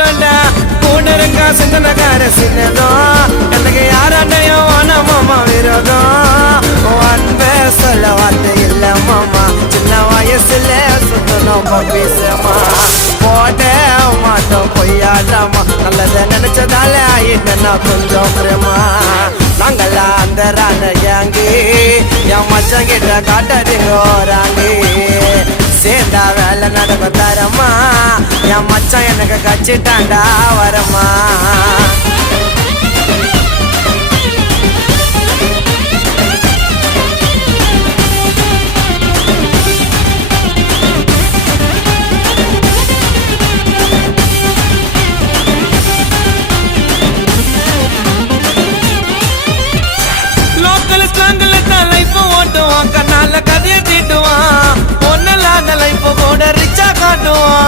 மாட்டோண்டா கூட இருக்கா சிந்தனக்கார சின்னதும் எனக்கு யாராண்டையும் வான மாமா விரோதம் அன்பே சொல்ல வார்த்தை இல்ல மாமா சின்ன வயசுல சுத்தணும் பேசுமா போட மாட்டோம் பொய்யாடாமா நல்லத நினைச்சதால ஆயிட்டா கொஞ்சம் பிரமா நாங்களா அந்த ராண ஏங்கி என் மச்சம் கிட்ட காட்டறீங்க ராங்கி சேர்ந்தா வேலை நடக்கும் தரமா என் மச்சான் எனக்கு கச்சிட்டாண்டா வரமா கதையை தீட்டுவான் ஒன்னில்லாத லைஃப் கூட ரிச்சா காட்டுவான்